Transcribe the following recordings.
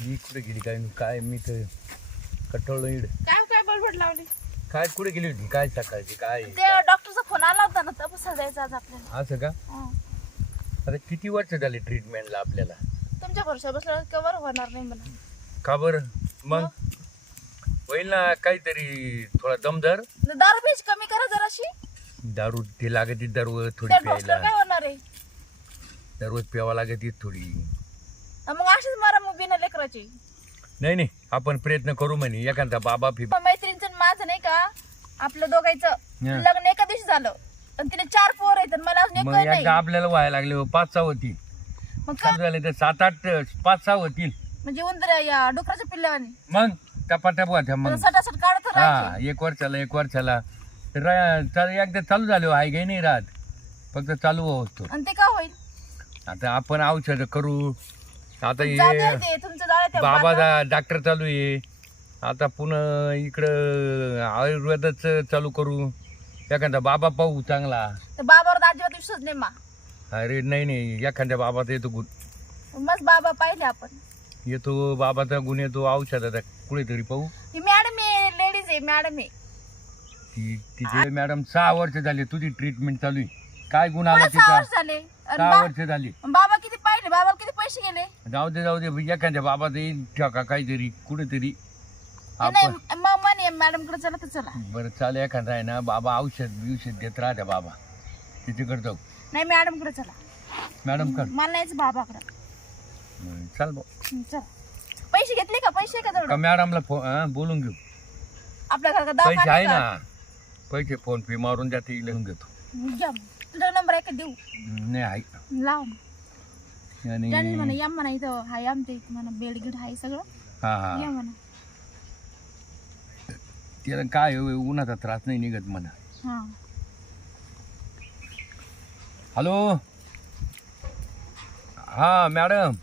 ही कुठे गेली? काय काय मी तर कटवलं इड काय काय बडबड लावली? काय कुठे गेली होती? काय सकाळची? काय ते डॉक्टरचा फोन आला होता ना तपासा द्यायचा आज आपल्याला. असं का? हं. आता किती वर्ष झाली ट्रीटमेंटला आपल्याला? तुमच्या भरोशा बसल्यावर कवर होणार नाही म्हणा. का बरं? मग? होईल ना काहीतरी थोडा दमदार दारू पेज कमी करा जराशी. दारू ते लागते दररोज थोडी त्या डॉक्टर प्यायला काय होणार आहे? दररोज प्यावा लागते थोडी. मग अशीच मारा मग बिना लेकराची? नाही नाही. आपण प्रयत्न करू म्हणे. एखादा बाबा फि मैत्रिणीचं आणि माझं नाही का? आपलं दोघांचं हं. लग्न एका दिवशी झालं. आणि तिने चार पोर आहेत आणि मला अजून एक मग नाही एकदा आपल्याला व्हायला लागले हो, पाच सहा होतील. मग का? चालू झाले तर सात आठ पाच सहा होतील. म्हणजे उंदर या डुकराच्या पिल्ल्यावानी मग? टपाटप होत्या मग. सटासट काढत राहायचे. हा एक वर्षाला एक वर्षाला. तर रा- चाल- एकदा चालू झाले आहे काही नाही राहत. फक्त चालू हो असतो आणि ते का होईल? आता आपण औषध करू. आता हे तुमचं बाबा बाबा- दा- डॉक्टर चालू आहे. आता पुन्हा इकडं आयुर्वेदाच चालू करू. एखादा बाबा पाहू चांगला. ते बाबावर अजिबात विश्वास नाही मा. अरे नाही नाही. एखाद्या बाबाचा येतो गुण. मस्त बाबा पाहिले आपण. येतो बाबाचा गुण येतो औषधाचा. कुठेतरी पाहू. ही मॅडम आहे लेडीज आहे मॅडम आहे. ती तिचे मॅडम सहा वर्ष झाली तुझी ट्रीटमेंट चालू आहे. काय गुण आला पुढे सहा तिचा? वर्ष झाले. आणि सहा बा- वर्ष झाली. बाबा किती पाहिले? बाबाला किती पैसे गेले? जाऊ दे जाऊ दे एखाद्या बाबाचा येईल ठेका काहीतरी कुठेतरी. ते आपण नाही मग म्हणे मॅडमकडे चला तर चला. बरं चालेल एखादा आहे ना बाबा औषध बिवषध देत राहत्या बाबा. तिच्याकडे जाऊ. नाही मॅडमकडे चला. मॅडम कर. मला नाहीच बाबाकडे. हं, चाल भाऊ. चला. पैसे घेतले का? पैसे का का तेवढं मॅडमला फोन हां बोलून घेऊ? आपल्या घरात पैसे दवाखाना आहे का? ना. पैसे फोन पे मारून जाते लिहून घेतो. घ्या मग. तुझा नंबर आहे का? देऊ. नाही आहे लाव. आणि ज्यांनी म्हणा या म्हणा इथं हाय आमच्या इथं म्हणा बेड गिड हाय सगळं. हा या हा म्हणा. त्याला काय होय, उन्हाचा त्रास नाही निघत म्हणा. हा. हॅलो? हा मॅडम.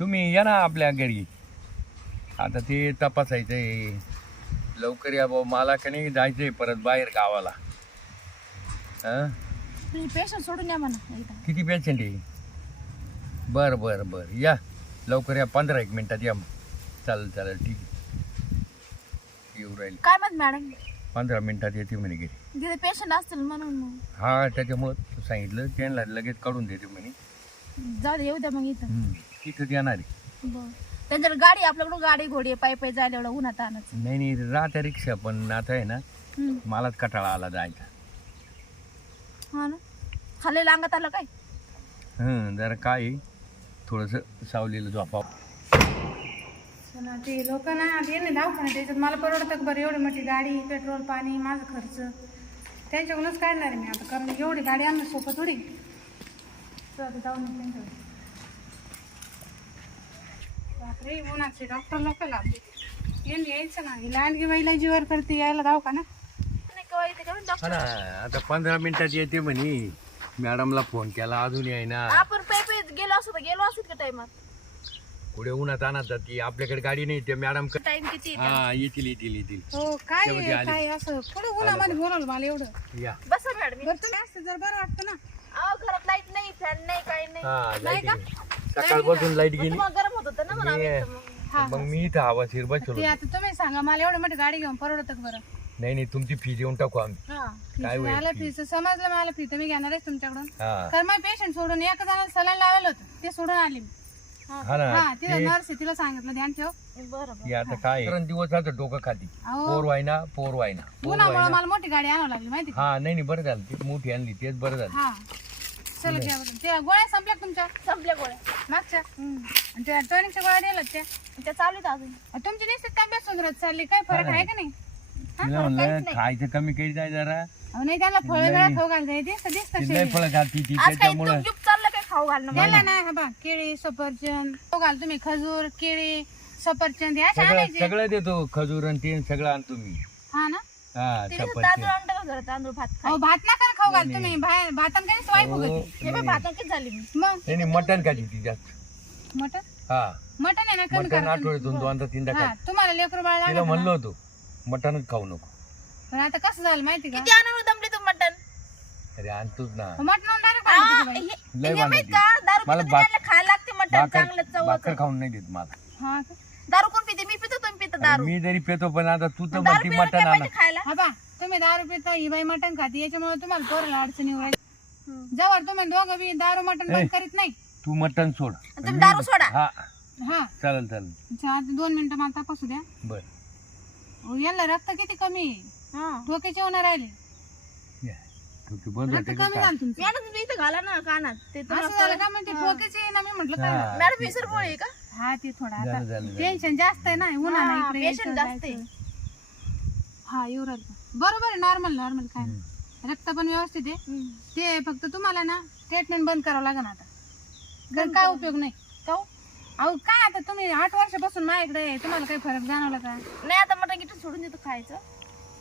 तुम्ही या ना आपल्या घरी. आता ते तपासायचं आहे लवकर या भाऊ मला का नाही जायचं आहे परत बाहेर गावाला. हां? तुम्ही पेशंट सोडून या म्हणा किती पेशंट आहे? बरं बरं बरं. या. लवकर या. पंधरा एक मिनटात या मग. चालेल चालेल. ठीक आहे. येऊ राहील. काय मत मॅडम पंधरा मिनटात येते म्हणे घरी. तिथे पेशंट असतील म्हणून मग. हा त्याच्यामुळं सांगितलं. त्यांना लगेच काढून देते म्हणे. जाऊ दे येऊ द्या मग इथं. हम्म, तिथंच येणार आहे. बरं. त्यांच्याकडे गाडी आपल्याकडून गाडी घोडी आहे, पायी पायी जायला एवढं उन्हात आणायचं नाही नाही राहत्या रिक्षा पण आता आहे ना. मलाच कटाळा आला जायचा. हा ना? खाली लांगत आलं काय? हं जरा काय थोडंसं सावलीला चला ते लोक ना ते दवाखान्यात यायच्यात मला परवडतं का बरं? एवढी मोठी गाडी पेट्रोल पाणी माझा खर्च. त्यांच्याकडूनच काढणार आहे मी आता कारण एवढी गाडी आणणं सोपं थोडी. चला जाऊन येऊ त्यांच्याकडे. बापरे उन्हाचे डॉक्टर लोक लागले यांनी यायचं ना ही लांडगी बाईला जीवर करते यायला दवाखाना. नाही येते का हा डॉक्टर ना आता पंधरा मिनिटात येते म्हणे. मॅडमला फोन केला अजून आहे ना आपण पायी गेलो असतो तर गेलो असतो का टाइमात पुढे उन्हात आणत जाती आपल्याकडे गाडी नाही ते मॅडम टाइम किती आहे? हा येतील येतील येतील. हो काय तेव्हा ते आहे, आले. काय असं? पुढे उन्हामध्ये बोलवलं मला एवढं. या. बसा मॅडम बरं तुम्ही असतं जर बरं वाटतं ना. अहो घरात लाइट नाही फॅन नाही काही नाही. हा लाइट का? सकाळपासून लाइट गेली. तुम्हाला गरम होत होतं ना म्हणा मी- मग. मी इथं हवा शिर बसलो ते आता तुम्ही सांगा मला एवढं मोठी गाडी घेऊन परवडतं का बरं? नाही नाही तुमची फी देऊन टाकू आम्ही. हा काय होईल मला? फीचं समजलं मला फी तर मी घेणार आहे तुमच्याकडून. हा. तर मग पेशंट सोडून एका जणाला सलाईन लावलं होतं ते सोडून आली मी. हा ना हा तिला ते नर्स आहे तिला सांगितलं ध्यान ठेव. बरं बरं. आता काय आहे? दिवसाचं डोकं खाती. अहो. पोर वायना पोर वायना पोर उन्हामुळे वायना मला मोठी गाडी आणावं लागली माहिती का? हा नाही नाही बरं झालं ती मोठी आणली तेच बरं झालं. हा. चला घ्या बरं. त्या गोळ्या संपल्या का तुमच्या? संपल्या गोळ्या. मागच्या? आणि त्या टॉनिकच्या गोळ्या दिल्यात त्या त्या चालू आहेत अजून तुमची निश्चित तब्येत सुधारत चालली काय फरक आहे का नाही? तिला म्हणलं खायचं कमी काही जाय जरा. अहो नाही त्याला फळ वेळा खाऊ घालता दिसत दिसत ती लय फळं खाती ती आज काही त्याच्यामुळं तूप चाललं काय खाऊ घालणं त्याला ना हा बा केळी सफरचंद खाऊ घाल तुम्ही खजूर केळी सफरचंद या सगळं आणायचे. सगळं देतो खजूर आणि ते सगळं आणतो मी हा ना? हा चपाती तांदूळ आणतं का घरात तांदूळ भात खाय अहो भात ना खाऊ घाल तुम्ही बाहेर भातान काही स्वाय फुगत. हे बघ भातांकीच झाली मी. मग? मटण ती जास्त. मटन हा. मटन आहे ना कमी मटण करा तुम्ही. आठवड्यातून दोनदा तीनदा हा तुम्हाला लेकरू बाळ तिला लागत म्हणलो होतो. मटणच खाऊ नको. पण आता कसं झालं माहिती का? किती आणून दमली तू मटण? अरे आणतोच ना. मटण डायरेक्ट आ, बाई. लय माहीत वांगाची. का? दारू मला पितो खायला लागते मटण चांगलं भाकर चव भाकर खाऊन नाही देत मला. हा का? दारू कोण पिते? मी पितो तुम्ही पिता दारू. मी जरी पेतो पण आता तू तर दारू म्हणती पिऊन काय मटण पाहिजे आणा. खायला. हा बा तुम्ही दारू पिता ही बाई मटण खाते. याच्यामुळे तुम्हाला पोराला अडचणी उरायची हम्म. जवळ तुम्ही दोघं बी दारू मटण. बंद करीत नाही. तू मटण सोड. तुम्ही दारू सोडा. हा. हा. चालेल चालेल. अच्छा, आता दोन मिनिटं मला तपासू द्या. बर. यांना रक्त किती कमी आहे हा. डोक्याचे होणार राहिले बंद रक्त होते का कमी काय? झालं तुमचं मॅडम तुम्ही इथं घाला ना कानात ते असं झालं. का म्हणजे डोक्याचे आहे ना मी म्हटलं काय हा. मॅडम विसर पोळी आहे का हा ते थोडं झालं, आता झालं, झालं. टेन्शन जास्त आहे ना इकडे यायचं, जास्त आहे. जायचं. हा येऊ राहिलं का? बरोबर आहे नॉर्मल नॉर्मल काय नाही. रक्त पण व्यवस्थित आहे हम्म. ते फक्त तुम्हाला ना ट्रीटमेंट बंद करावं लागेल आता कारण काय उपयोग नाही काहू? अहो काय आता तुम्ही आठ वर्षापासून माझ्याकडे आहे. तुम्हाला काही फरक जाणवला का? नाही आता मटण गिटून सोडून देतो खायचं.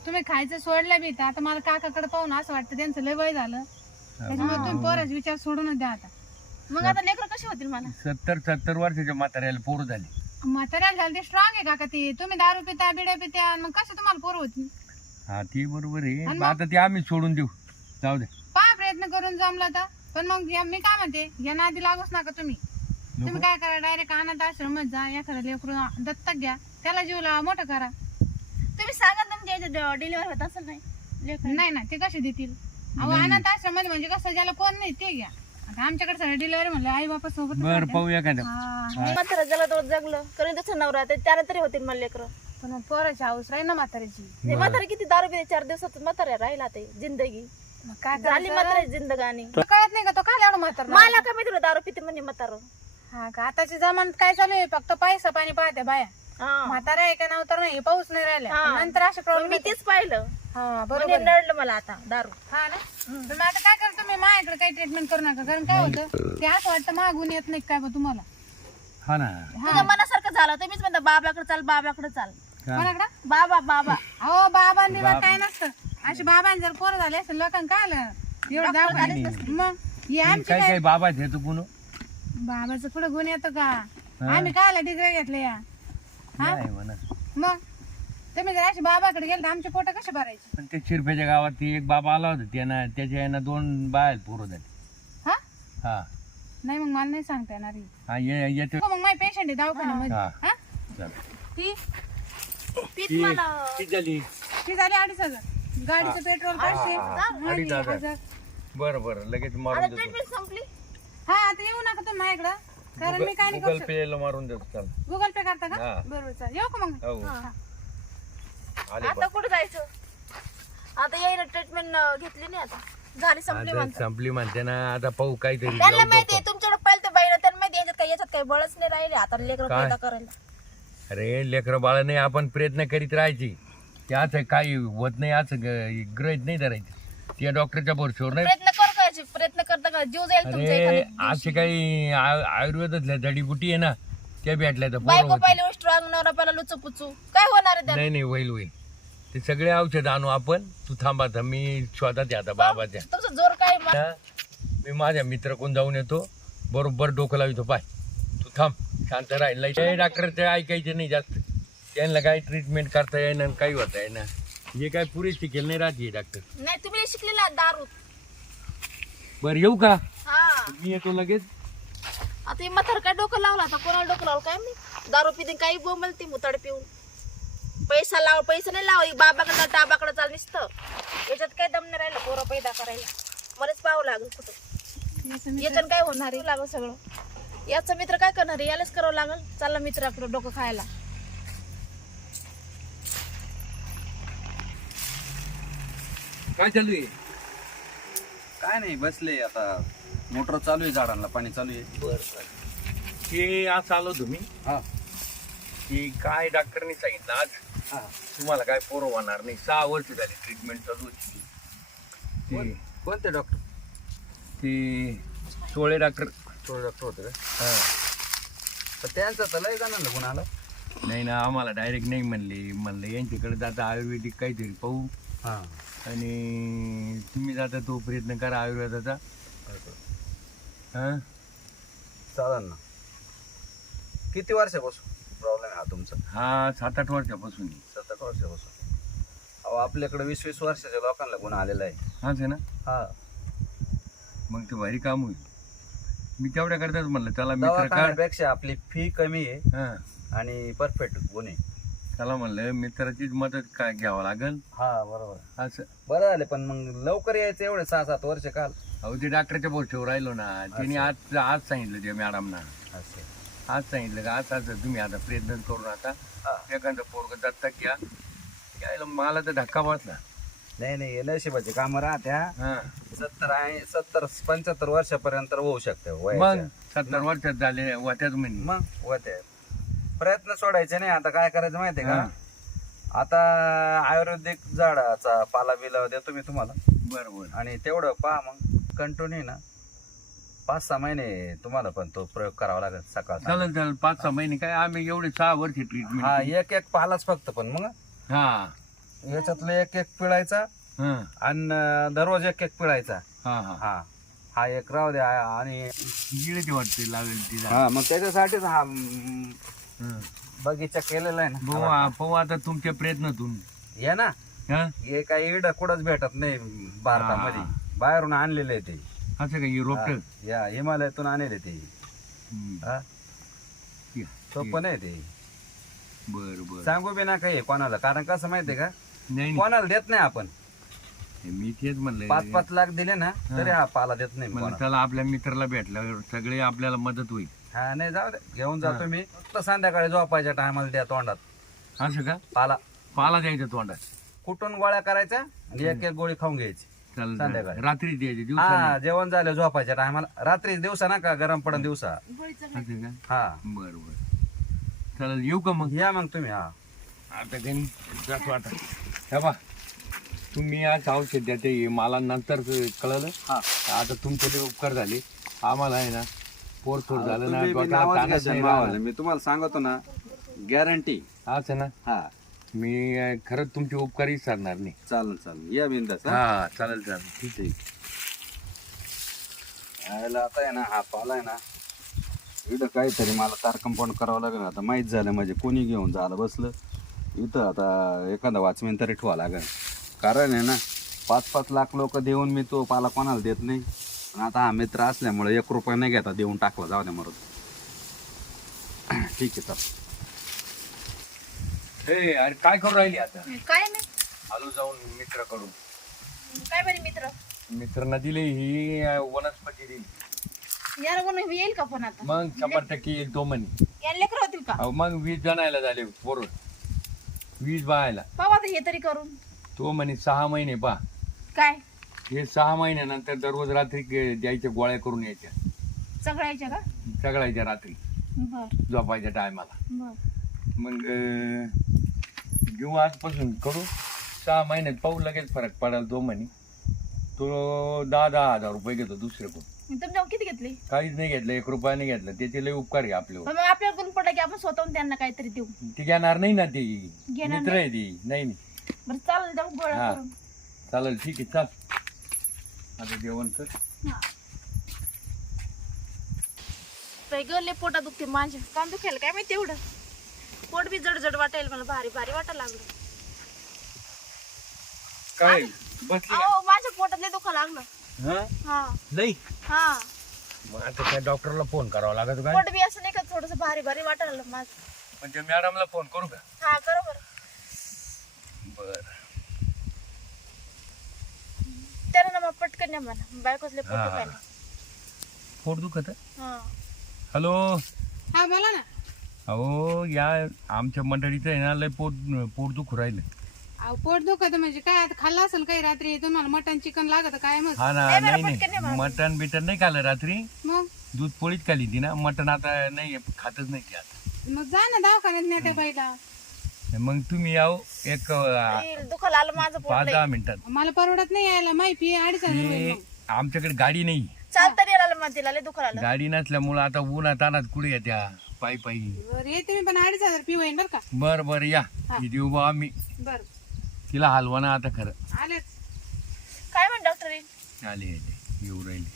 तुम्ही खायचं सोडलं बी तर आता मला काकाकडे पाहून असं वाटतं त्यांचं लय वय झालं. त्याच्यामुळे तुम्ही पोराचे विचार सोडूनच द्या आता. मग आता लेकर कसे होतील मला? सत्तर सत्तर वर्षाच्या म्हाताऱ्याला पोरं झाली. म्हाताऱ्याला झालं ते स्ट्रॉंग आहे काका ते. तुम्ही दारू पिता बिड्या पित्या आणि मग कसं तुम्हाला पोरं होती हा ती बरोबर आहे. आणि मग? आता ते आम्ही सोडून देऊ. जाऊ दे. पहा प्रयत्न करून जमला तर. पण मग या- मी काय म्हणते या नादी लागूच नका तुम्ही. तुम्ही काय करा डायरेक्ट अनाथ आश्रमात जा एखादा लेकरू दत्तक घ्या त्याला जीव लावा मोठं करा. तुम्ही सांगा तुमच्या याच्यात डिलिव्हर होत असेल नाही? लेकर. नाही ना ते कसे देतील? अहो अनाथ आश्रमात म्हणजे कसं ज्याला कोण नाही ते घ्या. आता आमच्याकडे सगळं डिलिव्हरी म्हणलं आई बापा सोबत बर पाहू एखाद्या म्हातारा जला तो जगलं. करून तसं नवरा ते त्याला तरी होतील मला लेकर. पण पोराची हाऊस राही ना म्हाताऱ्याची ते म्हातारा किती दारू पिते चार दिवसात म्हातारा राहिला ते जिंदगी. मग काय झाली करायचं? म्हातारा जिंदगानी. कळत नाही का तो काय एवढं म्हातारा मला माहिती तुला दारू पिते म्हणजे म्हातारा. हा का? आताची जमान्यात काय चालू आहे? फक्त पैसा पाणी पाहते बाया. हा. म्हातारा आहे का नव्हतं नाही पाऊस नाही राहिला. हा. नंतर असे मग प्रॉब्लेम मी तेच पाहिलं. हा म्हणजे बरोबर आहे. नडलं मला आता दारू. हा ना? तर मग आता काय करतो? तुम्ही माझ्याकडे काही ट्रीटमेंट करू नका. कारण काय होतं? ते असं वाटतं मागून येत नाही काय बा तुम्हाला. हा ना. तुझ्या मनासारखं झालं. तुम्हीच म्हणता बाबाकडे चाल बाबाकडे चाल. हा. कोणाकडं? बाबा बाबा. अहो बाबा बिबा. काय नसतं. असे बाबांनी जर पोरं झाले असेल लोकांना काय आलं? एवढं मग हे हे आमची काय काय काय बाबा आहे तू कुण बाबाचं पुढे गुण येतो का? आम्ही काय आला डिग्री घेतले या? नाही म्हणा मग? तुम्ही जर असे बाबाकडे गेले तर आमचे पोट कसे भरायचे? पण ते शिरपेच्या गावात ती एक बाबा आला होता त्यानं त्याच्या यानं दोन बाय पोरं झाली. हा? हा. नाही मग मला नाही सांगता येणार हे. हा ये येतो. हो, मग माझी पेशंट आहे दवाखान्यामध्ये. हा. हा? चल. ती? झाली? ती झाली अडीच हजार. गाडीचं पेट्रोल अडीच हजार. हजार. बरं बरं लगेच मारून देतो. संपली? हा आता येऊ नका तुम्ही माझ्याकडं. कारण मी काय नाही करू गुगल पे ला मारून देतो चल. गुगल पे करता का? हा. बरोबर चालेल. येऊ का मग? हो. आले आता कुठे जायचं? आता येईल ट्रीटमेंट घेतली नाही आता. झाली संपली आता म्हणतात. संपली म्हणते ना आता पाहू काहीतरी त्यांना लावू माहिती तुमच्याकडे पहिले तर बाईला त्यांना माहिती याच्यात काही याच्यात काही बळच नाही राहिले. आता लेकर काय? पैदा करायला. अरे लेकरं बाळा नाही आपण प्रयत्न करीत राहायची. ते असं काही होत नाही असं ग- ग्रहित नाही धरायचं. त्या डॉक्टरच्या भरोश्यावर नाही. प्रयत्न करायचे प्रयत्न करता का जीव जाईल तुमचा अरे एखाद्या असे काही आ- आयुर्वेदातल्या जडीबुटी आहे ना त्या भेटल्या तर बायको बरोबर पाहिले स्ट्रॉंग नवरा पहिला लुचू पुचू काय होणार आहे त्याला नाही नाही होईल होईल. ते सगळे औषध आणू आपण. तू थांबा थांब. मी शोधात आहे आता बाबाच्या. तुमचा जोर काय मा- माझ्या मित्र कोण जाऊन येतो. बरोबर डोकं लावितो पाय तू थांब शांत राहील ते डॉक्टरचे ऐकायचे नाही जास्त. त्यांना काही ट्रीटमेंट करता येईना आणि काही होता येईना. हे काय पुरेशी शिकेल नाही राहते डॉक्टर. नाही तुम्ही शिकलेला दारू. बरं येऊ का? हा. मी येतो लगेच. आता म्हातार काय डोकं लावला आता कोणाला डोकं लावलं काय मी? दारू पिते काही बोंबल ती मुताड पिऊन. पैसा लाव पैसा नाही लाव बाबाकडे चाल टाबाकडे चाल नुसतं. याच्यात काय दम नाही राहिलं पोरं पैदा करायला. मलाच पाहावं लागेल कुठं. याच्यात काय होणार आहे? लागल सगळं. याचा मित्र काय करणार आहे? यालाच करावं लागल. चालला मित्राकडे डोकं खायला. काय चालू आहे? काय नाही बसले आता. मोटर चालू आहे झाडांना पाणी चालू आहे. ते आज आलो तुम्ही. हा. की काय डॉक्टरनी सांगितलं आज? हा. तुम्हाला काय पोरं होणार नाही. सहा वर्ष झाली ट्रीटमेंट चालू होती. ते कोणते डॉक्टर? ते सोळे डॉक्टर. थोडे डॉक्टर होते का? हा. तर त्यांचं तर लय जणांना गुण आला. नाही ना आम्हाला डायरेक्ट नाही म्हणले. म्हणलं यांच्याकडे जाता आयुर्वेदिक काहीतरी पाहू. हा. आणि तुम्ही जाता तो प्रयत्न करा आयुर्वेदाचा. हा? चालेल ना. किती वर्षापासून प्रॉब्लेम आहे हा तुमचा? हा सात आठ वर्षापासून. सात आठ वर्षापासून. अहो आपल्याकडे वीस वीस वर्षाच्या लोकांना गुण आलेला आहे. हाच आहे ना? हा. मग ते भारी काम होईल. मी तेवढ्या करताच म्हणलं त्याला मित्र काढ. दवाखान्यापेक्षा आपली फी कमी आहे. हा. आणि परफेक्ट गुण आहे त्याला म्हणलं मित्राचीच मदत काय घ्यावं लागल हा बरोबर. असं. बरं झाले पण मग लवकर यायचं एवढे सहा सात वर्ष काल. अहो ते डॉक्टरच्या पोस्टवर राहिलो ना. तिने आज आज सांगितलं ते मॅडमना. असं आज सांगितलं का आज असं तुम्ही आता प्रयत्न करून आता. एखादं पोरग दत्तक घ्या. यायला मला तर धक्का बसला. नाही नाही हे नशिबाचे कामं राहत्या. हा. सत्तर आहे सत्तर पंच्याहत्तर वर्षापर्यंत होऊ शकते मग. सत्तर वर्षात झाले होत्याच म्हणे. मग होते प्रयत्न सोडायचे नाही. आता काय करायचं माहितीये का? आता आयुर्वेदिक झाडाचा पाला बिला देतो मी तुम्हाला. बरोबर. आणि तेवढं पहा मग. कंटिन्यू ना. पाच सहा महिने तुम्हाला पण तो प्रयोग करावा लागेल सकाळ. चालेल चालेल. पाच सहा महिने काय आम्ही एवढे सहा वर्ष हा ट्रीटमेंट एक एक पालाच फक्त पण मग. हा. याच्यातलं एक एक पिळायचा हा. आणि दररोज एक एक पिळायचा. हा हा. हा. हा एक राहू द्या आणि गिळती वाटते लागेल तिला हा मग त्याच्यासाठीच हा म, हं. बगीचा केलेला आहे भाऊ ना. आ- पाहू आता तुमच्या प्रयत्नातून. ये ना. हा? हे काही इड कुठंच भेटत नाही भारतामध्ये. बाहेरून आणलेले ते. असं काही हा, रोपट? या हिमालयातून आणले ते. हा? सोपं नाही ते. बर बर. सांगू बी ना काही कोणाला. कारण कसं माहितीये का? नाही. कोणाला देत नाही आपण. मी तेच म्हणलं पाच पाच लाख दिले ना तरी हा पाला देत नाही म्हणलं कोणाला. त्याला आपल्या मित्राला भेटलं सगळे आपल्याला मदत होईल. हा नाही जाऊ दे. घेऊन जातो मी फक्त संध्याकाळी झोपायच्या टायमाला द्या तोंडात. असं का? पाला. पाला द्यायचा तोंडात. कुटून गोळ्या करायच्या? आणि एक एक गोळी खाऊन घ्यायची. चालेल संध्याकाळी. रात्री द्यायची हा जेवण झालं झोपायच्या टायमाला रात्री दिवसा ना का गरम पडन दिवसा. गोळीचं असं का? हा. बर बर. चालेल येऊ का मग? या मग तुम्ही हा. आता काही जातो आता. हे बा तुम्ही आज औषध द्या ते मला नंतर कळलं. हा. आता तुमचे लय उपकार झाले. आम्हाला आहे ना झालं ना तुम्ही बी डोक्याला नावच ताणच घ्यायचं नाही मावाला. राहिला. मी तुम्हाला सांगतो ना गॅरंटी असं ना? हा. मी अं, खरंच तुमचे उपकार विसरणार नाही. चालेल चालेल. या बिंदास हा. हा चालेल चालेल. ठीक यायला आता आहे ना हा पाला आहे ना. इथं काहीतरी मला तार कंपाऊंड करावं लागेल. आता माहीत झालं म्हणजे कोणी घेऊन झालं बसलं. इथं आता एखादा वॉचमॅन तरी ठेवा लागेल. कारण आहे ना पाच पाच लाख लोक देऊन मी तो पाला कोणाला देत नाही. पण आता हा मित्र असल्यामुळे एक रुपया नाही घेता देऊन टाकला जाऊ द्या मरून ठीक आहे चल. हे अरे काय करू राहिली आता? काय नाही. आलो जाऊन मित्रकडून काय बरे मित्र? मित्रांना दिली ही अं, वनस्पती दिली. यार कोण येईल का पण आता? मग शंभर टक्के येईल तो म्हणे. या लेकर होतील का? अहो, मग वीस जणायला झाले पोरं वीस बायला. पाहू आता हे तरी करून. तो म्हणे सहा महिने पा काय? हे सहा महिन्यानंतर दररोज रात्री गे- द्यायच्या गोळ्या करून यायच्या. सगळ्याच्या का? सगळ्याच्या रात्री. बर. झोपायच्या टायमाला. बर. मग अं, घेऊ आजपासून करू. सहा महिन्यात पाहू लगेच फरक पडाल तो म्हणे. तो दहा दहा हजार रुपये घेतो दुसरे कोण तुमच्या किती घेतले? काहीच नाही घेतलं एक रुपया नाही घेतलं. त्याचे लय उपकार आहे आपल्यावर. पण मग आपल्याला गुण पडला की आपण स्वतःहून त्यांना काहीतरी देऊ. ती घेणार नाही ना ती. घेणार मित्र आहे ती. नाही नाही. बरं चालेल जाऊ गोळा हा. करून. चालेल ठीक आहे चाल. आता जेवण कर. हा. लय पोटात दुखते माझ्या. काम दुखायला काय माहिती एवढं? पोट बी जड जड वाटायला मला भारी भारी वाटायला लागलं. काय? बसली अहो माझ्या पोटात लय दुखा लागलं. हा? हा. नाही हा. मग आता त्या डॉक्टरला फोन करावा लागत काय पोट बी असं नाही का थोडस भारी भारी वाटायला लागलं माझं. म्हणजे मॅडमला फोन करू का? हा बरोबर बर त्यानं ना मग पटकन मला. लय पोट हा. दुखायला पोट दुखत हा. हॅलो? हा बोला ना. अहो या आमच्या मंडळीचं आहे ना लय पोट पोट दुखू राहिलं. अहो पोट दुखत म्हणजे काय आता खाल्लं असेल काही रात्री तुम्हाला मटन चिकन लागत काय मग? हा ना नाही नाही मटन बिटन नाही. खाल्लं रात्री. मग? दूध पोळीच खाली ती ना मटन आता नाही खातच नाही ती आता. मग जा ना दवाखान्यात नाही त्या बाईला. मग तुम्ही याव एक अं, लय दुखायला आलं माझं पोट पाच दहा मिनिटात. मला परवडत नाही यायला माहिती अडीच हजार हे. आमच्याकडे गाडी नाही. चालता नाही आलं मला तिला लय दुखायला आलं. गाडी नसल्यामुळं आता उन्हात तानात कुठे येत्या पायी पायी? बरं येते मी पण अडीच हजार होईल बरं का? बर बर या. हा. किती उभा आम्ही. बरं. तिला हलवा ना आता खरं. आलेच. काय म्हण डॉक्टर आले आले. येऊ राहिले.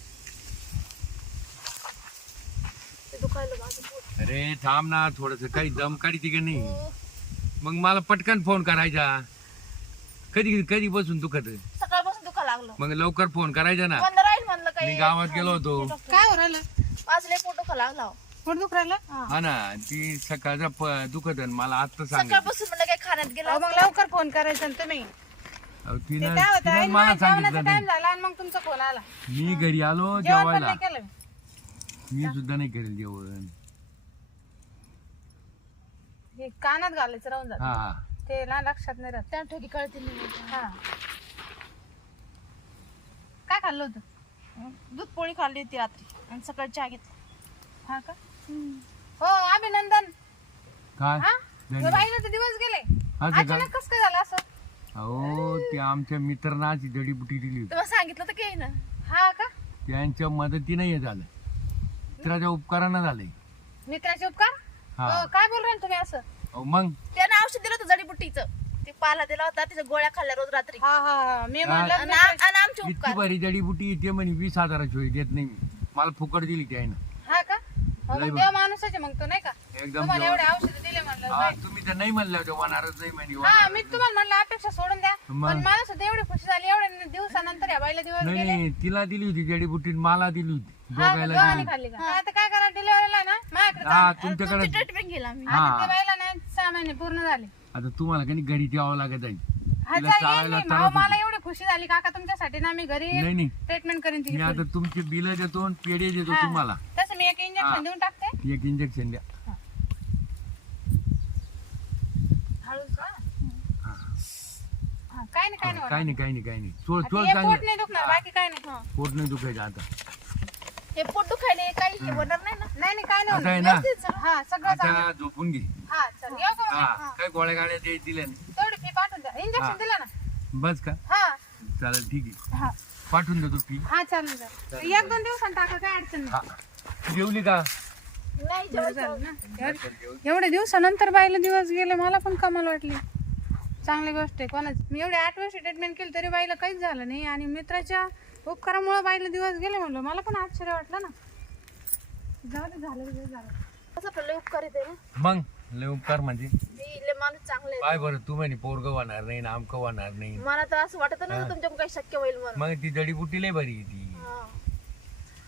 ते दुखायला माझं पोट. अरे थांब ना थोडस. काही दम काढी तिकडे नाही? मग मला पटकन फोन करायचा. कधी कधी बसून दुखत? सकाळपासून दुखा लागलं. मग लवकर फोन करायचा ना. बंद राहील म्हणलं काही. मी गावात गेलो होतो. काय हो राहिलं? माझं लय पोट डोकं लागला हो. पोट दुख राहिलं? हा. ना ती सकाळचा प- दुखत. मला आत्ता सांगितलं सकाळपासून म्हणलं काय खाण्यात गेलं अहो, मग लवकर फोन करायचा ना तुम्ही. अहो, ते तिनं काय होतं तिनं आई, मला माझ्या सांगितलं जेवणाचा नाही. टाइम झाला आणि मग तुमचा फोन आला. मी घरी आलो जेवण पण जेवायला. नाही केलं. मी. मी सुद्धा नाही करेल जेवण. हे कानात घालायचं राहून जात. हा हा. ते ना लक्षात नाही राहत. त्या ठोकी कळते नाही हा. काय खाल्लं होतं? दूध पोळी खाल्ली होती रात्री. आणि सकाळी चहा घेतली. हा का? हो अभिनंदन. काय? हा? धन्यवाद. बाईला तर दिवस गेले. असं का अचानक कसं काय झालं असं? अहो ते आमच्या मित्रांना अशी जडीबुटी दिली होती. तुम्हाला सांगितलं तर काही ना. हा का? त्यांच्या मदतीनं हे झालं. मित्राच्या उपकारानं झालंय. मित्राचे उपकार? हा. काय बोल राहिले तुम्ही असं? अहो, मग? त्यानं औषध दिलं होतं जडीबुट्टीचं. ते पाला दिला होता तिच्या गोळ्या खाल्ल्या रोज रात्री. हा हा हा. मी म्हणलं आणि आ- आणि आमचे इतकी उपकार. भारी जडीबुटी म्हणे वीस हजाराची देत नाही मी. मला फुकट दिली ती आहे ना हा का? हो, मग देव माणूसाचे मग तो नाही का? एकदम तुम्हाला जेवण. एवढे औषध दिले म्हणलं हा तुम्ही तर नाही म्हणलं होतं होणारच नाही म्हणे हा. मी तुम्हाला म्हणलं अपेक्षा सोडून द्या. मग? पण मला सुद्धा एवढी खुशी झाली एवढे दिवसानंतर या बाईला दिवस नाही गेले. नाही तिला दिली होती जडीबुटी मला दिली होती. दोघायला दोघांनी दिली खाल्ली का? आता काय करा डिलिव्हरीला ना? माझ्याकडे हा तुमच्याकडे ट्रीटमेंट केला आम्ही. हा. आता ते बाईला ना सहा महिने पूर्ण झाले. आता तुम्हाला काही घरी यावं लागत आहे. हा तिला चालेल चालायला मी. त्रास मला एवढी खुशी झाली काका तुमच्यासाठी ना मी घरी नाही नाही. ट्रीटमेंट करीन तिची मी आता तुमचे बिल देतो आणि पेढे देतो हा. तुम्हाला. तसं मी एक इंजेक्शन देऊन टाकते. एक इंजेक्शन द्या. हळूच. हा, काय नाही काय नाही काय नाही काय नाही काय नाही. चोळ आता चोळ हे पोट चांगलं नाही दुखणार बाकी काय नाही. हा. पोट नाही दुखायचं आता. हे पोट दुखायले काही हे होणार नाही ना? नाही नाही काय नाही आता आहे होणार. ना? व्यवस्थित सगळं. हा सगळं चांगलं. आता झोपून घे. हा चल का? हा काय गोळ्या गाड्या ते दिल्या नाही. तेवढी फी पाठवून द्या. हा. इंजेक्शन दिलं ना? बस का? हा. चालेल ठीक आहे. हा. पाठवून देतो फी हा चालेल चालेल. एक दोन दिवसांनी टाका काय अडचण नाही. हा. जेवली का? नाही ना. एवढे- एवढे दिवसानंतर बाईला दिवस गेले मला पण कमाल वाटली. चांगली गोष्ट आहे कोणाच? मी एवढे आठ वर्ष ट्रीटमेंट केली तरी बाईला काहीच झालं नाही. आणि मित्राच्या उपकारामुळे बाईला दिवस गेले म्हणलं. मला पण आश्चर्य वाटलं ना. जाऊ दे झालं ते झालं. आपलं लय उपकार येते ना मग? लय उपकार म्हणजे? मी लय माणूस चांगले आहे. काय बरं तू म्हणे पोरग होणार नाही ना आमकं होणार नाही. मला तर असं वाटत नव्हतं तुमच्याकडून काही शक्य होईल म्हणून. मग ती जडीबुटी लय बरी आहे ती. हा.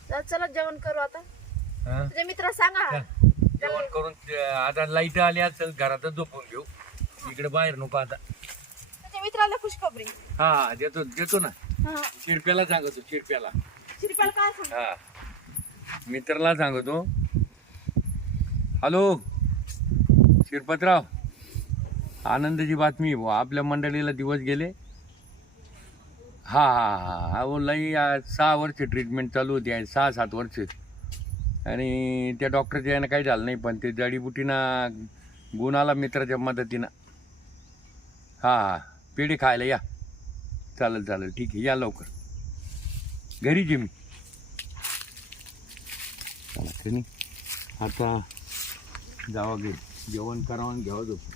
तर चला जेवण करू आता. हा? तुझ्या मित्र सांगा. जेवण करून ते- आता लाइट आली असेल घरातच झोपून घेऊ. इकडे बाहेर नको आता. तुझ्या मित्राला खुशखबरी. हा, देतो देतो ना. हा. शिरप्याला सांगतो शिरप्याला. शिरपाल काय सांग हा. मित्राला सांगतो. हॅलो. शिरपतराव आनंदाची बातमी बुवा. आपल्या मंडळीला दिवस गेले. हा हा हा अहो लई आ, सहा वर्ष ट्रीटमेंट चालू होती आहे सहा सात वर्ष. आणि त्या डॉक्टरच्या यानं काही झालं नाही पण ते जडीबुटीनं गुण आला मित्राच्या मदतीनं. हा हा पेढे खायला या. चालेल चालेल. ठीक आहे या लवकर. घरी जे मी चला. आता जावा घे जेवण करावं आणि घ्यावं झोपून.